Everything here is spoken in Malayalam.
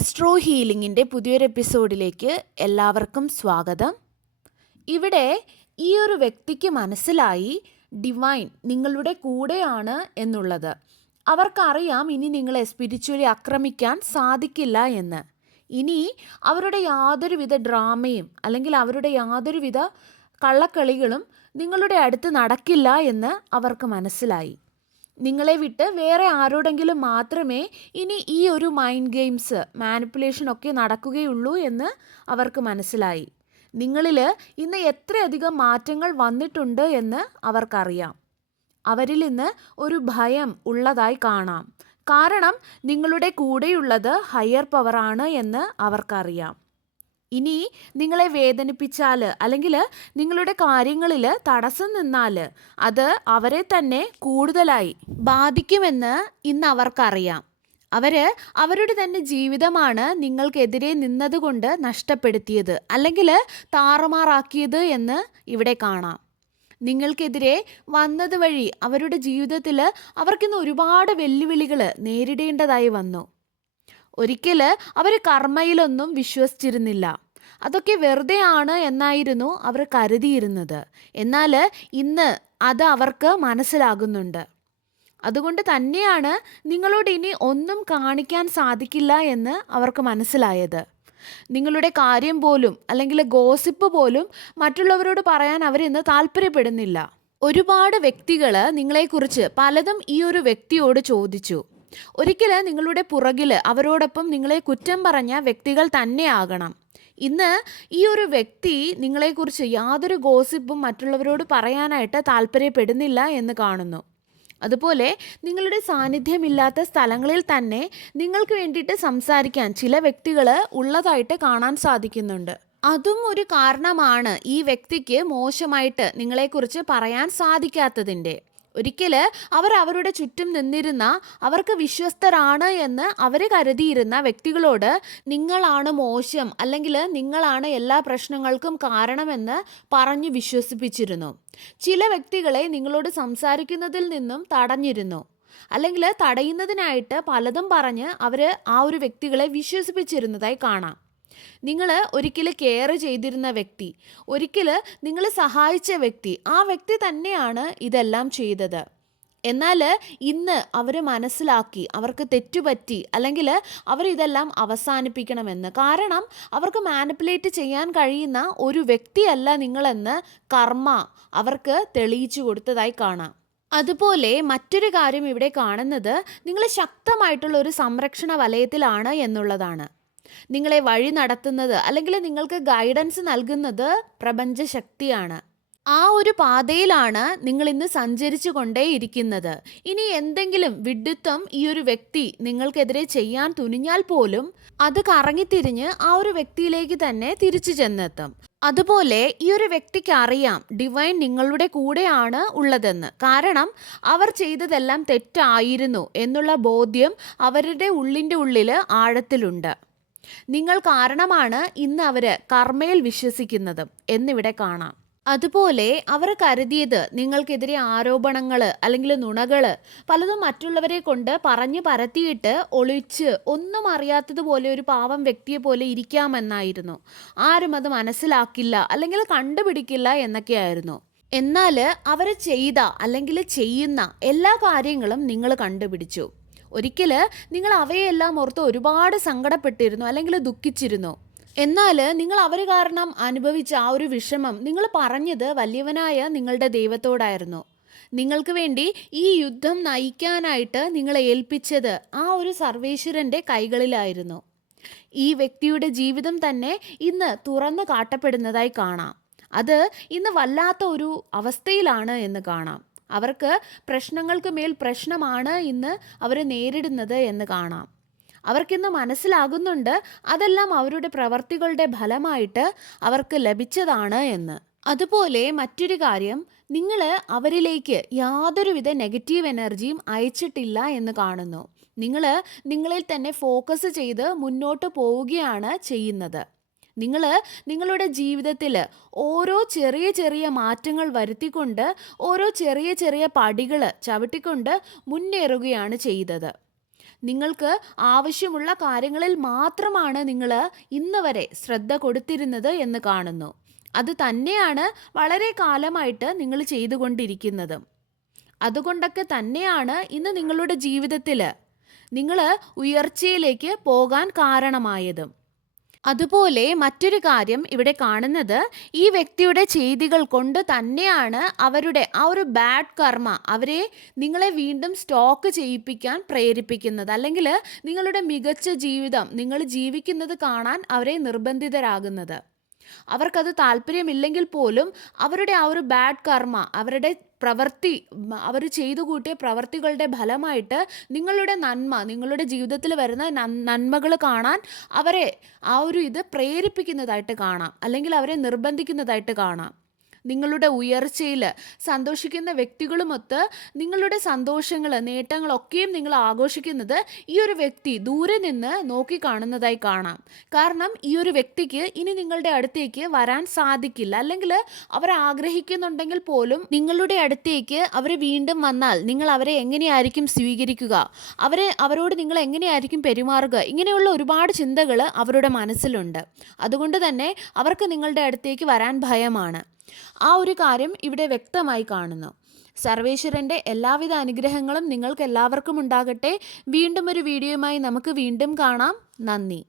ആസ്ട്രോ ഹീലിംഗിൻ്റെ പുതിയൊരു എപ്പിസോഡിലേക്ക് എല്ലാവർക്കും സ്വാഗതം. ഇവിടെ ഈ ഒരു വ്യക്തിക്ക് മനസ്സിലായി ഡിവൈൻ നിങ്ങളുടെ കൂടെയാണ് എന്നുള്ളത്. അവർക്കറിയാം ഇനി നിങ്ങളെ സ്പിരിച്വലി ആക്രമിക്കാൻ സാധിക്കില്ല എന്ന്. ഇനി അവരുടെ യാതൊരുവിധ ഡ്രാമയും അല്ലെങ്കിൽ അവരുടെ യാതൊരുവിധ കള്ളക്കളികളും നിങ്ങളുടെ അടുത്ത് നടക്കില്ല എന്ന് അവർക്ക് മനസ്സിലായി. നിങ്ങളെ വിട്ട് വേറെ ആരോടെങ്കിലും മാത്രമേ ഇനി ഈ ഒരു മൈൻഡ് ഗെയിംസ് മാനിപ്പുലേഷനൊക്കെ നടക്കുകയുള്ളൂ എന്ന് അവർക്ക് മനസ്സിലായി. നിങ്ങളിൽ ഇന്ന് എത്രയധികം മാറ്റങ്ങൾ വന്നിട്ടുണ്ട് എന്ന് അവർക്കറിയാം. അവരിൽ ഇന്ന് ഒരു ഭയം ഉള്ളതായി കാണാം. കാരണം നിങ്ങളുടെ കൂടെയുള്ളത് ഹയർ പവറാണ് എന്ന് അവർക്കറിയാം. ഇനി നിങ്ങളെ വേദനിപ്പിച്ചാൽ അല്ലെങ്കിൽ നിങ്ങളുടെ കാര്യങ്ങളിൽ തടസ്സം നിന്നാൽ അത് അവരെ തന്നെ കൂടുതലായി ബാധിക്കുമെന്ന് ഇന്ന് അവർക്കറിയാം. അവരുടെ തന്നെ ജീവിതമാണ് നിങ്ങൾക്കെതിരെ നിന്നതുകൊണ്ട് നഷ്ടപ്പെടുത്തിയത് അല്ലെങ്കിൽ താറുമാറാക്കിയത് എന്ന് ഇവിടെ കാണാം. നിങ്ങൾക്കെതിരെ വന്നത് വഴി അവരുടെ ജീവിതത്തിൽ അവർക്കിന്ന് ഒരുപാട് വെല്ലുവിളികൾ നേരിടേണ്ടതായി വന്നു. ഒരിക്കൽ അവർ കർമ്മയിലൊന്നും വിശ്വസിച്ചിരുന്നില്ല. അതൊക്കെ വെറുതെ ആണ് എന്നായിരുന്നു അവർ കരുതിയിരുന്നത്. എന്നാൽ ഇന്ന് അത് അവർക്ക് മനസ്സിലാകുന്നുണ്ട്. അതുകൊണ്ട് തന്നെയാണ് നിങ്ങളോട് ഇനി ഒന്നും കാണിക്കാൻ സാധിക്കില്ല എന്ന് അവർക്ക് മനസ്സിലായത്. നിങ്ങളുടെ കാര്യം പോലും അല്ലെങ്കിൽ ഗോസിപ്പ് പോലും മറ്റുള്ളവരോട് പറയാൻ അവരിന്ന് താല്പര്യപ്പെടുന്നില്ല. ഒരുപാട് വ്യക്തികൾ നിങ്ങളെക്കുറിച്ച് പലതും ഈ ഒരു വ്യക്തിയോട് ചോദിച്ചു. ഒരിക്കൽ നിങ്ങളുടെ പുറകിൽ അവരോടൊപ്പം നിങ്ങളെ കുറ്റം പറഞ്ഞ വ്യക്തികൾ തന്നെയാകണം. ഇന്ന് ഈ ഒരു വ്യക്തി നിങ്ങളെക്കുറിച്ച് യാതൊരു ഗോസിപ്പും മറ്റുള്ളവരോട് പറയാനായിട്ട് താല്പര്യപ്പെടുന്നില്ല എന്ന് കാണുന്നു. അതുപോലെ നിങ്ങളുടെ സാന്നിധ്യമില്ലാത്ത സ്ഥലങ്ങളിൽ തന്നെ നിങ്ങൾക്ക് വേണ്ടിയിട്ട് സംസാരിക്കാൻ ചില വ്യക്തികൾ ഉള്ളതായിട്ട് കാണാൻ സാധിക്കുന്നുണ്ട്. അതും ഒരു കാരണമാണ് ഈ വ്യക്തിക്ക് മോശമായിട്ട് നിങ്ങളെക്കുറിച്ച് പറയാൻ സാധിക്കാത്തതിൻ്റെ. ഒരിക്കൽ അവരുടെ ചുറ്റും നിന്നിരുന്ന അവർക്ക് വിശ്വസ്തരാണ് എന്ന് അവർ കരുതിയിരുന്ന വ്യക്തികളോട് നിങ്ങളാണ് മോശം അല്ലെങ്കിൽ നിങ്ങളാണ് എല്ലാ പ്രശ്നങ്ങൾക്കും കാരണമെന്ന് പറഞ്ഞു വിശ്വസിപ്പിച്ചിരുന്നു. ചില വ്യക്തികളെ നിങ്ങളോട് സംസാരിക്കുന്നതിൽ നിന്നും തടഞ്ഞിരുന്നു. അല്ലെങ്കിൽ തടയുന്നതിനായിട്ട് പലതും പറഞ്ഞ് അവർ ആ ഒരു വ്യക്തികളെ വിശ്വസിപ്പിച്ചിരുന്നതായി കാണാം. നിങ്ങൾ ഒരിക്കൽ കെയർ ചെയ്തിരുന്ന വ്യക്തി, ഒരിക്കൽ നിങ്ങൾ സഹായിച്ച വ്യക്തി, ആ വ്യക്തി തന്നെയാണ് ഇതെല്ലാം ചെയ്തത്. എന്നാൽ ഇന്ന് അവർ മനസ്സിലാക്കി അവർക്ക് തെറ്റുപറ്റി അല്ലെങ്കിൽ അവരിതെല്ലാം അവസാനിപ്പിക്കണമെന്ന്. കാരണം അവർക്ക് മാനിപ്പുലേറ്റ് ചെയ്യാൻ കഴിയുന്ന ഒരു വ്യക്തിയല്ല നിങ്ങളെന്ന് കർമ്മ അവർക്ക് തെളിയിച്ചു കൊടുത്തതായി കാണാം. അതുപോലെ മറ്റൊരു കാര്യം ഇവിടെ കാണുന്നത് നിങ്ങൾ ശക്തമായിട്ടുള്ള ഒരു സംരക്ഷണ വലയത്തിലാണ് എന്നുള്ളതാണ്. നിങ്ങളെ വഴി നടത്തുന്നത് അല്ലെങ്കിൽ നിങ്ങൾക്ക് ഗൈഡൻസ് നൽകുന്നത് പ്രപഞ്ചശക്തിയാണ്. ആ ഒരു പാതയിലാണ് നിങ്ങൾ ഇന്ന് സഞ്ചരിച്ചു കൊണ്ടേയിരിക്കുന്നത്. ഇനി എന്തെങ്കിലും വിഡ്ഢിത്തം ഈ ഒരു വ്യക്തി നിങ്ങൾക്കെതിരെ ചെയ്യാൻ തുനിഞ്ഞാൽ പോലും അത് കറങ്ങിത്തിരിഞ്ഞ് ആ ഒരു വ്യക്തിയിലേക്ക് തന്നെ തിരിച്ചു ചെന്നെത്തും. അതുപോലെ ഈ ഒരു വ്യക്തിക്ക് അറിയാം ഡിവൈൻ നിങ്ങളുടെ കൂടെയാണ് ഉള്ളതെന്ന്. കാരണം അവർ ചെയ്തതെല്ലാം തെറ്റായിരുന്നു എന്നുള്ള ബോധ്യം അവരുടെ ഉള്ളിൻ്റെ ഉള്ളിൽ ആഴത്തിലുണ്ട്. നിങ്ങൾ കാരണമാണ് ഇന്ന് അവർ കർമ്മയിൽ വിശ്വസിക്കുന്നത് എന്നിവിടെ കാണാം. അതുപോലെ അവർ കരുതിയത് നിങ്ങൾക്കെതിരെ ആരോപണങ്ങൾ അല്ലെങ്കിൽ നുണകൾ പലതും മറ്റുള്ളവരെ കൊണ്ട് പറഞ്ഞു പരത്തിയിട്ട് ഒളിച്ച് ഒന്നും അറിയാത്തതുപോലെ ഒരു പാവം വ്യക്തിയെ പോലെ ഇരിക്കാമെന്നായിരുന്നു. ആരും അത് മനസ്സിലാക്കില്ല അല്ലെങ്കിൽ കണ്ടുപിടിക്കില്ല എന്നൊക്കെയായിരുന്നു. എന്നാൽ അവർ ചെയ്ത അല്ലെങ്കിൽ ചെയ്യുന്ന എല്ലാ കാര്യങ്ങളും നിങ്ങൾ കണ്ടുപിടിച്ചു. ഒരിക്കൽ നിങ്ങൾ അവയെല്ലാം ഓർത്ത് ഒരുപാട് സങ്കടപ്പെട്ടിരുന്നു അല്ലെങ്കിൽ ദുഃഖിച്ചിരുന്നു. എന്നാൽ നിങ്ങൾ അവർ കാരണം അനുഭവിച്ച ആ ഒരു വിഷമം നിങ്ങൾ പറഞ്ഞത് വലിയവനായ നിങ്ങളുടെ ദൈവത്തോടായിരുന്നു. നിങ്ങൾക്ക് വേണ്ടി ഈ യുദ്ധം നയിക്കാനായിട്ട് നിങ്ങളെ ഏൽപ്പിച്ചത് ആ ഒരു സർവേശ്വരൻ്റെ കൈകളിലായിരുന്നു. ഈ വ്യക്തിയുടെ ജീവിതം തന്നെ ഇന്ന് തുറന്നു കാട്ടപ്പെടുന്നതായി കാണാം. അത് ഇന്ന് വല്ലാത്ത ഒരു അവസ്ഥയിലാണ് എന്ന് കാണാം. അവർക്ക് പ്രശ്നങ്ങൾക്ക് മേൽ പ്രശ്നമാണ് ഇന്ന് അവർ നേരിടുന്നത് എന്ന് കാണാം. അവർക്കിന്ന് മനസ്സിലാകുന്നുണ്ട് അതെല്ലാം അവരുടെ പ്രവർത്തികളുടെ ഫലമായിട്ട് അവർക്ക് ലഭിച്ചതാണ് എന്ന്. അതുപോലെ മറ്റൊരു കാര്യം, നിങ്ങൾ അവരിലേക്ക് യാതൊരുവിധ നെഗറ്റീവ് എനർജിയും അയച്ചിട്ടില്ല എന്ന് കാണുന്നു. നിങ്ങളിൽ തന്നെ ഫോക്കസ് ചെയ്ത് മുന്നോട്ട് പോവുകയാണ് ചെയ്യുന്നത്. നിങ്ങളുടെ ജീവിതത്തിൽ ഓരോ ചെറിയ ചെറിയ മാറ്റങ്ങൾ വരുത്തിക്കൊണ്ട് ഓരോ ചെറിയ ചെറിയ പടികൾ ചവിട്ടിക്കൊണ്ട് മുന്നേറുകയാണ് ചെയ്തത്. നിങ്ങൾക്ക് ആവശ്യമുള്ള കാര്യങ്ങളിൽ മാത്രമാണ് നിങ്ങൾ ഇന്ന് വരെ ശ്രദ്ധ കൊടുത്തിരുന്നത് എന്ന് കാണുന്നു. അത് തന്നെയാണ് വളരെ കാലമായിട്ട് നിങ്ങൾ ചെയ്തുകൊണ്ടിരിക്കുന്നത്. അതുകൊണ്ടൊക്കെ തന്നെയാണ് ഇന്ന് നിങ്ങളുടെ ജീവിതത്തിൽ നിങ്ങൾ ഉയർച്ചയിലേക്ക് പോകാൻ കാരണമായത്. അതുപോലെ മറ്റൊരു കാര്യം ഇവിടെ കാണുന്നത്, ഈ വ്യക്തിയുടെ ചെയ്തികൾ കൊണ്ട് തന്നെയാണ് അവരുടെ ആ ഒരു ബാഡ് കർമ്മ നിങ്ങളെ വീണ്ടും സ്റ്റോക്ക് ചെയ്യിപ്പിക്കാൻ പ്രേരിപ്പിക്കുന്നത്, അല്ലെങ്കിൽ നിങ്ങളുടെ മികച്ച ജീവിതം നിങ്ങൾ ജീവിക്കുന്നത് കാണാൻ അവരെ നിർബന്ധിതരാകുന്നത്. അവർക്കത് താല്പര്യമില്ലെങ്കിൽ പോലും അവരുടെ ആ ഒരു ബാഡ് കർമ്മ, അവരുടെ പ്രവൃത്തി, അവർ ചെയ്തു കൂട്ടിയ പ്രവൃത്തികളുടെ ഫലമായിട്ട് നിങ്ങളുടെ നന്മ, നിങ്ങളുടെ ജീവിതത്തിൽ വരുന്ന നന്മകൾ കാണാൻ അവരെ ആ ഒരു ഇത് പ്രേരിപ്പിക്കുന്നതായിട്ട് കാണാം, അല്ലെങ്കിൽ അവരെ നിർബന്ധിക്കുന്നതായിട്ട് കാണാം. നിങ്ങളുടെ ഉയർച്ചയിൽ സന്തോഷിക്കുന്ന വ്യക്തികളുമൊത്ത് നിങ്ങളുടെ സന്തോഷങ്ങൾ, നേട്ടങ്ങളൊക്കെയും നിങ്ങൾ ആഘോഷിക്കുന്നത് ഈ ഒരു വ്യക്തി ദൂരെ നിന്ന് നോക്കി കാണുന്നതായി കാണാം. കാരണം ഈ ഒരു വ്യക്തിക്ക് ഇനി നിങ്ങളുടെ അടുത്തേക്ക് വരാൻ സാധിക്കില്ല, അല്ലെങ്കിൽ അവർ ആഗ്രഹിക്കുന്നുണ്ടെങ്കിൽ പോലും നിങ്ങളുടെ അടുത്തേക്ക് അവർ വീണ്ടും വന്നാൽ നിങ്ങൾ അവരെ എങ്ങനെയായിരിക്കും സ്വീകരിക്കുക, അവരോട് നിങ്ങൾ എങ്ങനെയായിരിക്കും പെരുമാറുക, ഇങ്ങനെയുള്ള ഒരുപാട് ചിന്തകൾ അവരുടെ മനസ്സിലുണ്ട്. അതുകൊണ്ട് തന്നെ അവർക്ക് നിങ്ങളുടെ അടുത്തേക്ക് വരാൻ ഭയമാണ്. ആ ഒരു കാര്യം ഇവിടെ വ്യക്തമായി കാണുന്നു. സർവേശ്വരൻ്റെ എല്ലാവിധ അനുഗ്രഹങ്ങളും നിങ്ങൾക്ക് എല്ലാവർക്കും ഉണ്ടാകട്ടെ. വീണ്ടും ഒരു വീഡിയോയുമായി നമുക്ക് വീണ്ടും കാണാം. നന്ദി.